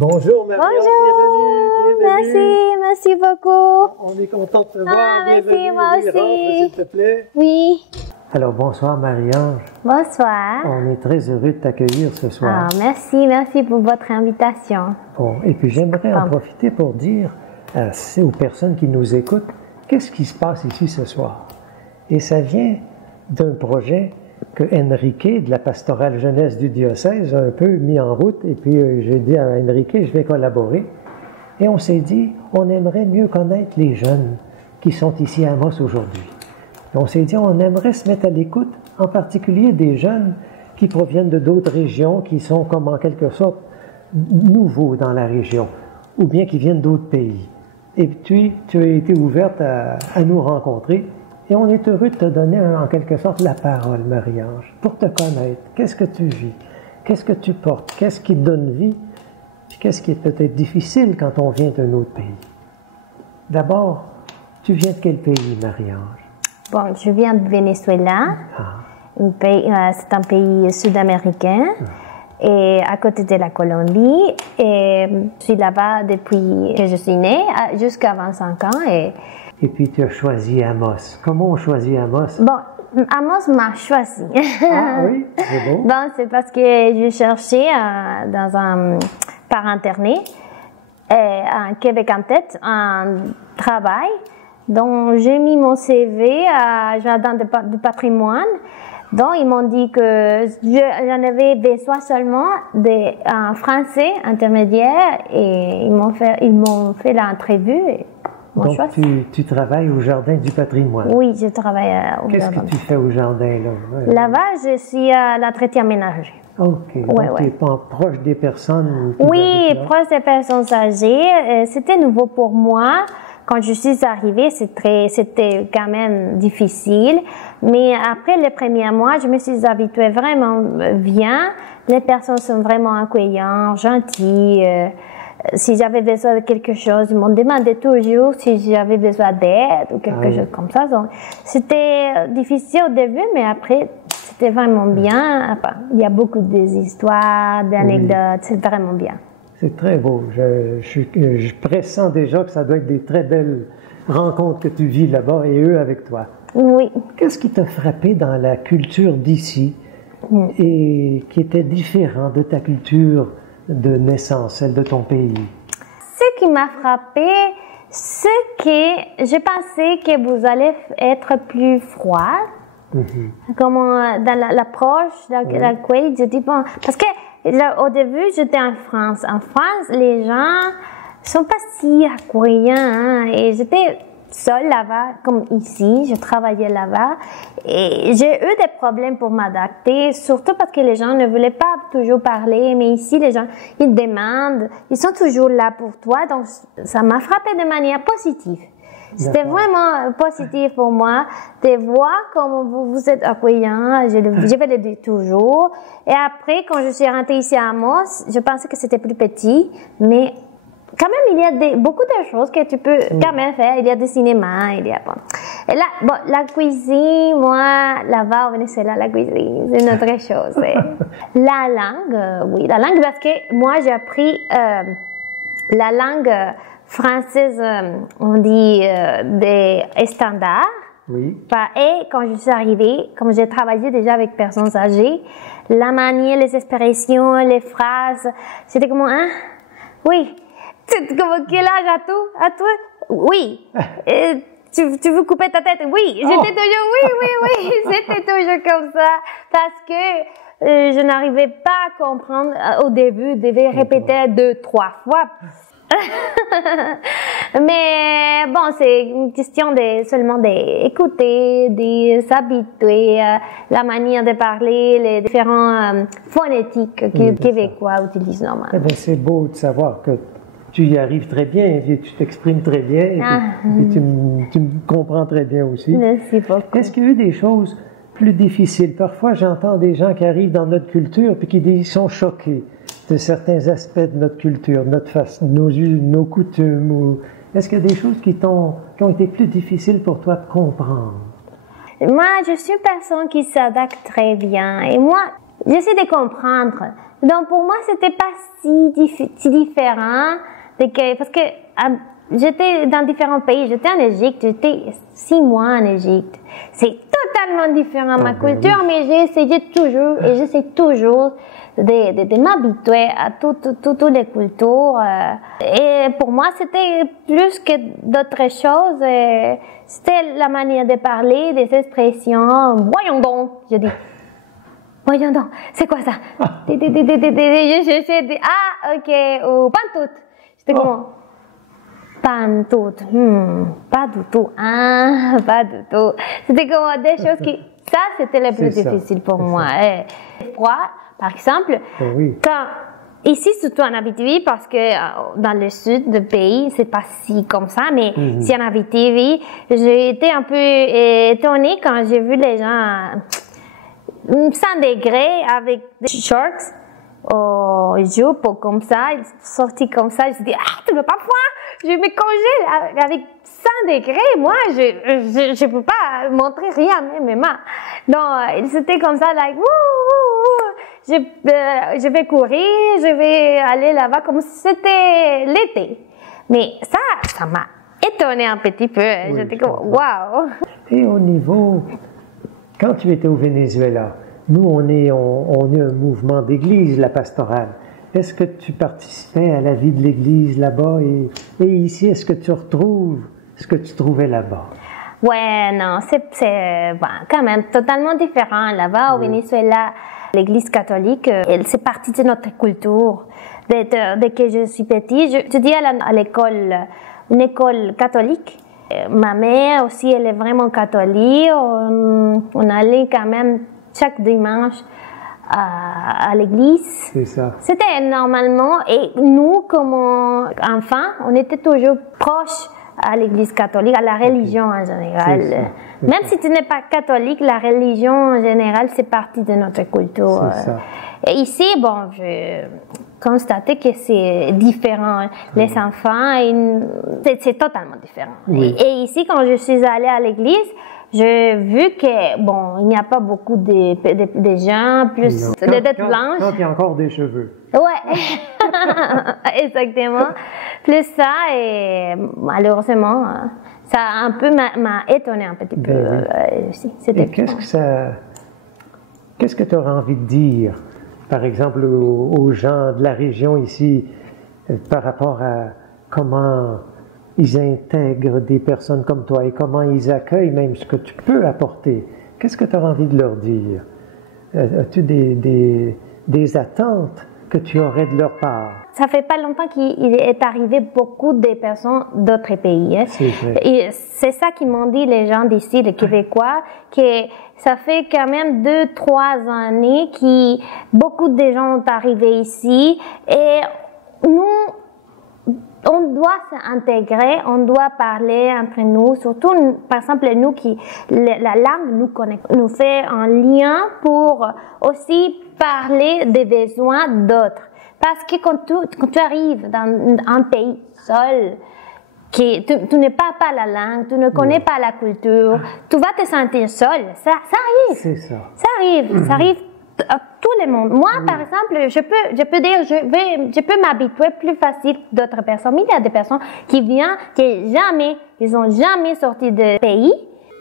Bonjour Marie-Ange, bienvenue. Merci beaucoup. On est content de te voir. Merci, bienvenue. moi Oui, aussi. rentre, s'il te plaît. Oui. Alors bonsoir Marie-Ange. Bonsoir. On est très heureux de t'accueillir ce soir. Merci pour votre invitation. Bon, et puis j'aimerais en profiter pour dire aux personnes qui nous écoutent, qu'est-ce qui se passe ici ce soir? Et ça vient d'un projet que Enrique de la pastorale jeunesse du diocèse a un peu mis en route, et puis j'ai dit à Enrique, je vais collaborer. Et on s'est dit, on aimerait mieux connaître les jeunes qui sont ici à Amos aujourd'hui. On s'est dit, on aimerait se mettre à l'écoute, en particulier des jeunes qui proviennent de d'autres régions, qui sont comme en quelque sorte nouveaux dans la région, ou bien qui viennent d'autres pays. Et puis, tu as été ouverte à nous rencontrer, et on est heureux de te donner en quelque sorte la parole, Marie-Ange, pour te connaître. Qu'est-ce que tu vis? Qu'est-ce que tu portes? Qu'est-ce qui te donne vie? Puis qu'est-ce qui est peut-être difficile quand on vient d'un autre pays? D'abord, tu viens de quel pays, Marie-Ange? Bon, je viens de Venezuela. C'est un pays sud-américain. Et à côté de la Colombie. Et je suis là-bas depuis que je suis née, jusqu'à 25 ans. Et puis tu as choisi Amos. Comment on choisit Amos? Bon, Amos m'a choisi. Ah oui, c'est bon. Bon, c'est parce que je cherchais par Internet, un Québec en tête, un travail. Donc, j'ai mis mon CV à Jardin de patrimoine. Donc, ils m'ont dit que j'en avais besoin seulement d'un français intermédiaire et ils m'ont fait l'entrevue. Donc, tu travailles au Jardin du patrimoine? Oui, je travaille au Qu'est-ce Jardin. que tu fais au Jardin, là? Là-bas, je suis l'entretien ménager. OK. Donc, tu es pas proche des personnes? Oui, proche des personnes âgées. C'était nouveau pour moi. Quand je suis arrivée, c'était quand même difficile. Mais après les premiers mois, je me suis habituée vraiment bien. Les personnes sont vraiment accueillantes, gentilles. Si j'avais besoin de quelque chose, ils m'ont demandé toujours si j'avais besoin d'aide ou quelque chose comme ça. Donc, c'était difficile au début, mais après, c'était vraiment bien. Enfin, il y a beaucoup d'histoires, d'anecdotes, c'est vraiment bien. C'est très beau. Je pressens déjà que ça doit être des très belles rencontres que tu vis là-bas et eux avec toi. Oui. Qu'est-ce qui t'a frappé dans la culture d'ici et qui était différent de ta culture de naissance, celle de ton pays? Ce qui m'a frappé, c'est que je pensais que vous allez être plus froid. Comme dans l'approche, dans l'accueil, je dis bon, parce que là, au début, j'étais en France. En France, les gens sont pas si accueillants, hein, et j'étais seule là-bas, comme ici, je travaillais là-bas, et j'ai eu des problèmes pour m'adapter, surtout parce que les gens ne voulaient pas toujours parler, mais ici, les gens, ils demandent, ils sont toujours là pour toi, donc ça m'a frappé de manière positive. C'était vraiment positif pour moi de voir comment vous êtes accueillant. Je vais le dire toujours. Et après, quand je suis rentrée ici à Amos, je pensais que c'était plus petit, mais quand même, il y a beaucoup de choses que tu peux quand même faire. Il y a des cinémas, il y a Et là, bon, la cuisine, moi, là-bas au Venezuela, la cuisine, c'est une autre chose. La langue, oui, la langue, parce que moi, j'ai appris la langue française, on dit des standards. Oui. Et quand je suis arrivée, comme j'ai travaillé déjà avec personnes âgées, la manière, les expressions, les phrases, c'était comme oui. Comme quel âge à toi? Oui. Tu veux couper ta tête? Oui. J'étais toujours oui. C'était toujours comme ça. Parce que je n'arrivais pas à comprendre au début. Je devais répéter 2-3 fois. Mais bon, c'est une question seulement d'écouter, de s'habituer à la manière de parler, les différents phonétiques que les Québécois utilisent normalement. Eh bien, c'est beau de savoir que tu y arrives très bien, et tu t'exprimes très bien, et tu me comprends très bien aussi. Merci beaucoup. Est-ce qu'il y a eu des choses plus difficiles? Parfois, j'entends des gens qui arrivent dans notre culture et qui sont choqués de certains aspects de notre culture, nos coutumes. Est-ce qu'il y a des choses qui ont été plus difficiles pour toi de comprendre? Moi, je suis une personne qui s'adapte très bien. Et moi, j'essaie de comprendre. Donc pour moi, c'était pas si différent parce que j'étais dans différents pays. J'étais en Égypte, j'étais 6 mois en Égypte. C'est totalement différent ma culture, mais j'ai essayé toujours et j'essaie toujours de m'habituer à toutes les cultures. Et pour moi, c'était plus que d'autres choses. C'était la manière de parler, des expressions. Voyons donc, je dis. Voyons donc, c'est quoi ça? Je dis, ah, ok, ou pantoute. J'étais comme, pantoute, pas du tout, pas du tout. C'était comme des choses qui, ça c'était le plus difficile pour moi. Froid, par exemple, quand, ici surtout en Abitibi, parce que dans le sud du pays, c'est pas si comme ça, mais si en Abitibi, j'ai été un peu étonnée quand j'ai vu les gens 100 degrés avec des shorts ou jupes ou comme ça, ils sont sortis comme ça, je dis, tu veux pas froid? Je me congèle avec 100 degrés, moi, je peux pas montrer rien, même mes mains. Donc, c'était comme ça, like, je vais courir, je vais aller là-bas comme si c'était l'été. Mais ça m'a étonnée un petit peu. Oui, j'étais comme, waouh! Et au niveau, quand tu étais au Venezuela, nous, on est un mouvement d'église, la pastorale. Est-ce que tu participais à la vie de l'église là-bas et ici, est-ce que tu retrouves ce que tu trouvais là-bas? Ouais, non, c'est quand même totalement différent. Là-bas, au Venezuela, l'église catholique, elle c'est partie de notre culture. Dès que je suis petite, j'étudie à l'école, une école catholique. Ma mère aussi, elle est vraiment catholique. On allait quand même chaque dimanche à l'église. C'est ça. C'était normalement, et nous, comme enfants, on était toujours proches à l'église catholique, à la religion en général. Même si tu n'es pas catholique, la religion en général, c'est partie de notre culture. C'est ça. Et ici, bon, je constatais que c'est différent. Les enfants, c'est totalement différent. Oui. Et ici, quand je suis allée à l'église, j'ai vu que, bon, il n'y a pas beaucoup de gens, plus de têtes blanches. Quand il y a encore des cheveux. Ouais, exactement. Plus ça, et malheureusement, ça un peu m'a étonné un petit peu. Et qu'est-ce que tu aurais envie de dire, par exemple, aux gens de la région ici, par rapport à comment ils intègrent des personnes comme toi et comment ils accueillent même ce que tu peux apporter? Qu'est-ce que tu as envie de leur dire? As-tu des attentes que tu aurais de leur part? Ça fait pas longtemps qu'il est arrivé beaucoup de personnes d'autres pays. Hein. C'est vrai. Et c'est ça qu'ils m'ont dit les gens d'ici, les Québécois, que ça fait quand même 2-3 années que beaucoup de gens sont arrivés ici et nous, on doit s'intégrer, on doit parler entre nous, surtout, par exemple, nous la langue nous connecte, nous fait un lien pour aussi parler des besoins d'autres. Parce que quand tu arrives dans un pays seul, tu ne parles pas la langue, tu ne connais pas la culture, tu vas te sentir seul. Ça arrive. C'est ça. Ça arrive à tout le monde. Moi, par exemple, je peux dire, je peux m'habituer plus facile que d'autres personnes. Mais il y a des personnes qui viennent, ils ont jamais sorti de pays.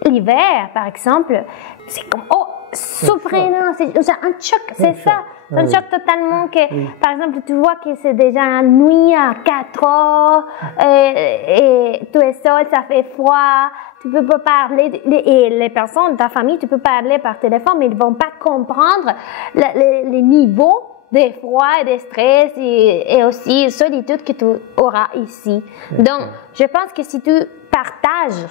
L'hiver, par exemple, c'est comme, surprenant, c'est un choc, c'est ça. C'est un choc totalement que, par exemple, tu vois que c'est déjà nuit à 4 heures, et tu es seul, ça fait froid, tu peux pas parler, et les personnes de ta famille, tu peux parler par téléphone, mais ils vont pas comprendre les niveaux de froid et de stress et aussi solitude que tu auras ici. Donc, je pense que si tu partages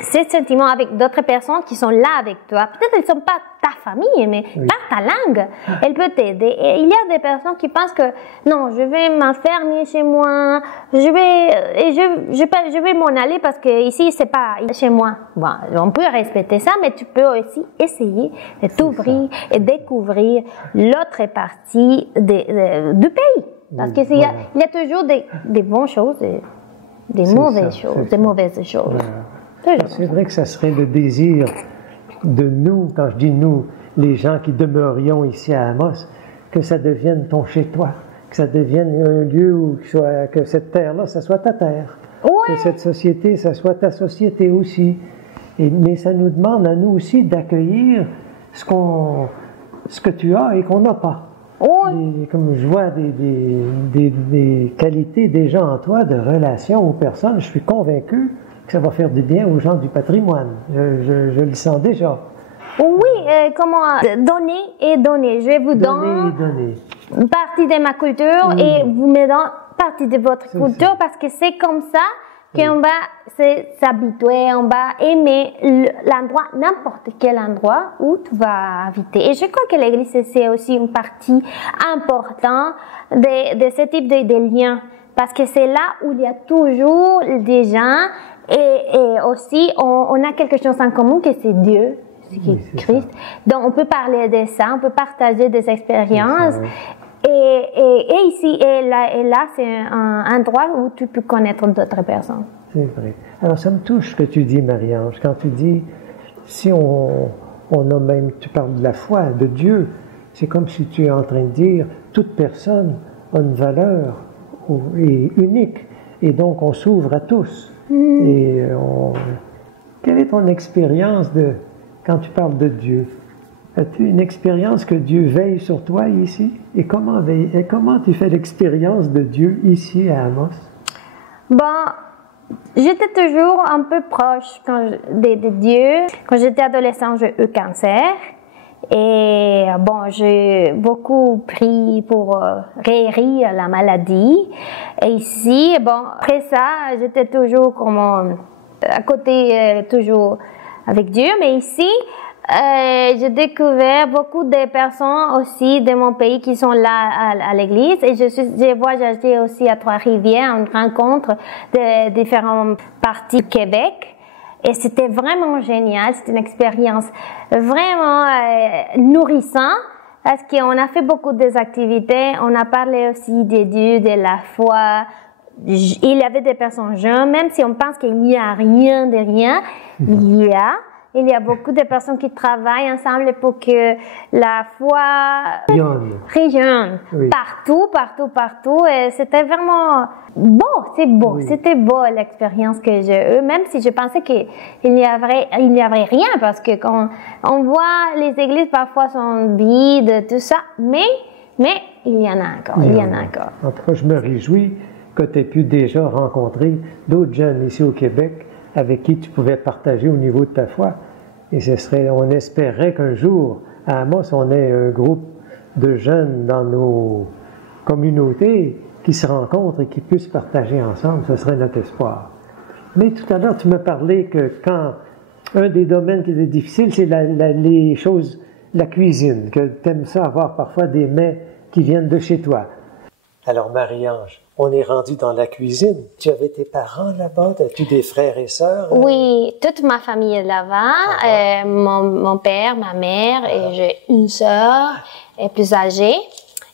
ces sentiments avec d'autres personnes qui sont là avec toi, peut-être qu'elles ne sont pas ta famille, mais par ta langue, elle peut t'aider. Et il y a des personnes qui pensent que non, je vais m'enfermer chez moi, je vais m'en aller parce que ici c'est pas chez moi. Bon, on peut respecter ça, mais tu peux aussi essayer de t'ouvrir et découvrir l'autre partie du pays. Parce que il y a toujours des bonnes choses et des mauvaises choses. C'est vrai que ça serait le désir de nous, quand je dis nous, les gens qui demeurions ici à Amos, que ça devienne ton chez-toi, que ça devienne un lieu où que cette terre-là, ça soit ta terre, que cette société, ça soit ta société aussi. Mais ça nous demande à nous aussi d'accueillir ce que tu as et qu'on n'a pas. Comme je vois des qualités déjà en toi de relation aux personnes, je suis convaincu que ça va faire du bien aux gens du patrimoine. Je le sens déjà. Oui, comment donner et donner. Je vous donne une partie de ma culture et vous me donnez partie de votre culture parce que c'est comme ça qu'on va s'habituer, on va aimer l'endroit, n'importe quel endroit où tu vas habiter. Et je crois que l'église, c'est aussi une partie importante de ce type de liens parce que c'est là où il y a toujours des gens et aussi on a quelque chose en commun que c'est Dieu. Christ. Donc, on peut parler de ça, on peut partager des expériences. Et ici, et là c'est un endroit où tu peux connaître d'autres personnes. C'est vrai. Alors, ça me touche ce que tu dis, Marie-Ange, quand tu dis, si on a même, tu parles de la foi, de Dieu, c'est comme si tu es en train de dire, toute personne a une valeur et unique, et donc on s'ouvre à tous. Quelle est ton expérience quand tu parles de Dieu? As-tu une expérience que Dieu veille sur toi ici? Et comment tu fais l'expérience de Dieu ici à Amos? J'étais toujours un peu proche de Dieu. Quand j'étais adolescente, j'ai eu cancer. Et j'ai beaucoup pris pour guérir la maladie. Et ici, après ça, j'étais toujours à côté, toujours avec Dieu. Mais ici, j'ai découvert beaucoup de personnes aussi de mon pays qui sont là à l'église et j'ai voyagé aussi à Trois-Rivières en rencontre de différentes parties du Québec et c'était vraiment génial, c'était une expérience vraiment nourrissante parce qu'on a fait beaucoup d'activités, on a parlé aussi de Dieu, de la foi. Il y avait des personnes jeunes, même si on pense qu'il n'y a rien de rien, il y a beaucoup de personnes qui travaillent ensemble pour que la foi rayonne partout. Et c'était vraiment beau, c'était beau l'expérience que j'ai eue, même si je pensais qu'il n'y avait rien, parce que quand on voit les églises parfois sont vides, tout ça, mais il y en a encore, En tout cas, je me réjouis que tu aies pu déjà rencontrer d'autres jeunes ici au Québec avec qui tu pouvais partager au niveau de ta foi. Et on espérait qu'un jour, à Amos, on ait un groupe de jeunes dans nos communautés qui se rencontrent et qui puissent partager ensemble. Ce serait notre espoir. Mais tout à l'heure, tu me parlais que quand un des domaines qui était difficile, c'est la cuisine, que tu aimes ça avoir parfois des mets qui viennent de chez toi. Alors, Marie-Ange, on est rendu dans la cuisine. Tu avais tes parents là-bas? As-tu des frères et sœurs? Oui, toute ma famille est là-bas. Mon père, ma mère, et j'ai une sœur plus âgée.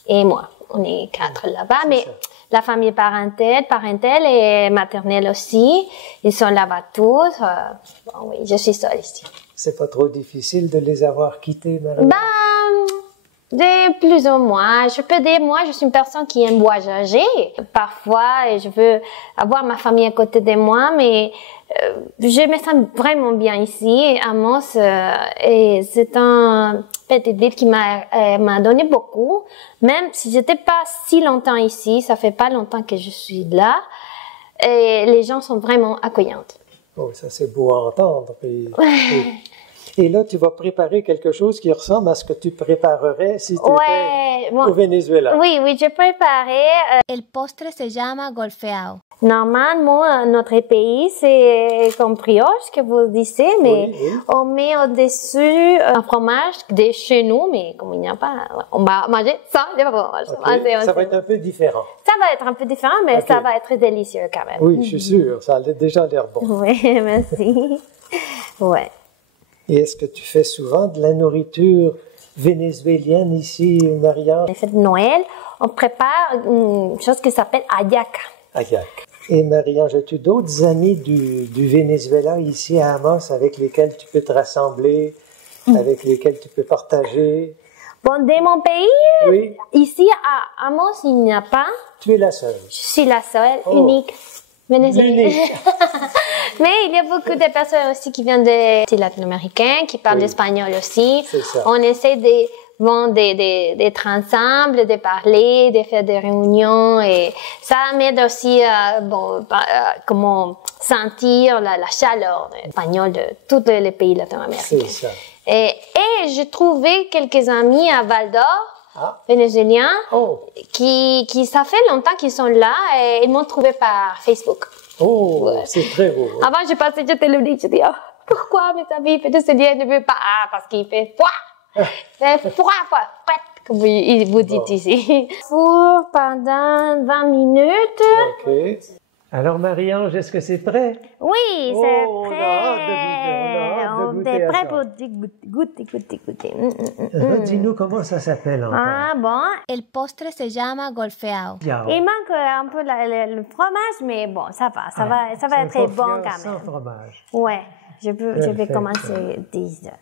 Et moi, on est 4 là-bas. Mais la famille parentale et maternelle aussi, ils sont là-bas tous. Oui, je suis seule ici. C'est pas trop difficile de les avoir quittés, Marie? De plus ou moins. Je peux dire, moi, je suis une personne qui aime voyager. Parfois, je veux avoir ma famille à côté de moi, mais je me sens vraiment bien ici, à Amos. Et c'est un petite ville qui m'a donné beaucoup. Même si j'étais pas si longtemps ici, ça fait pas longtemps que je suis là. Et les gens sont vraiment accueillants. Oh, ça c'est beau à entendre. Et là, tu vas préparer quelque chose qui ressemble à ce que tu préparerais si tu étais au Venezuela. Oui, je préparais. El postre se llama golfeado. Normalement, notre pays, c'est comme brioche que vous dites, mais on met au-dessus un fromage de chez nous, mais comme il n'y a pas, on va manger sans le fromage. Ça va être un peu différent. Ça va être un peu différent, mais ça va être délicieux quand même. Oui, je suis sûr. Ça a déjà l'air bon. Oui, merci. Ouais. Et est-ce que tu fais souvent de la nourriture vénézuélienne ici, Marie-Ange? Les fêtes de Noël, on prépare une chose qui s'appelle hallaca. Hallaca. Et Marie-Ange, as-tu d'autres amis du Venezuela ici à Amos avec lesquels tu peux te rassembler avec lesquels tu peux partager? Bon, dans mon pays, Oui, ici à Amos, il n'y a pas. tu es la seule. Je suis la seule, Oh. unique. Vénézuélienne. Unique. Mais il y a beaucoup de personnes aussi qui viennent des latino-américains, qui parlent Oui. l'espagnol aussi. C'est ça. On essaie d'être ensemble, de parler, de faire des réunions et ça m'aide aussi à comment sentir la chaleur espagnole de tous les pays latino-américains. C'est ça. Et j'ai trouvé quelques amis à Val d'Or, Ah. vénézuéliens, Oh, qui ça fait longtemps qu'ils sont là et ils m'ont trouvé par Facebook. oh, Ouais. c'est très beau. Avant, je pensais que j'étais l'unique. Je dis, oh, pourquoi mes amis vénézuéliens ne veulent pas? Ah, parce qu'il fait froid. Il fait froid, comme vous dites Bon. ici. Four pendant 20 minutes. OK. Alors, Marie-Ange, est-ce que c'est prêt? Oui, c'est Oh, on a prêt. hâte de goûter, on a hâte de On goûter est à prêt ça. pour goûter. Dis-nous comment ça s'appelle encore. Ah bon, El postre se llama golfeado. Yao. il manque un peu le fromage, mais bon, ça va Ah, ça va c'est un être bon coffre quand sans même. fromage. Ouais, je vais Perfect. commencer 10 heures.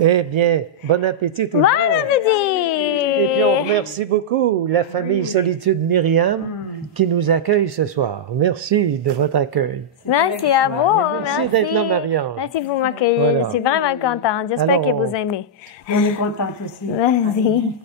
Eh bien, bon appétit tout le Bon monde. appétit! Et puis on remercie beaucoup la famille Solitude Myriam qui nous accueille ce soir. Merci de votre accueil. Merci à vous. Merci d'être là, Marianne. Merci pour m'accueillir. Voilà. Je suis vraiment contente. J'espère Alors, que vous aimez. On est contente aussi. Merci.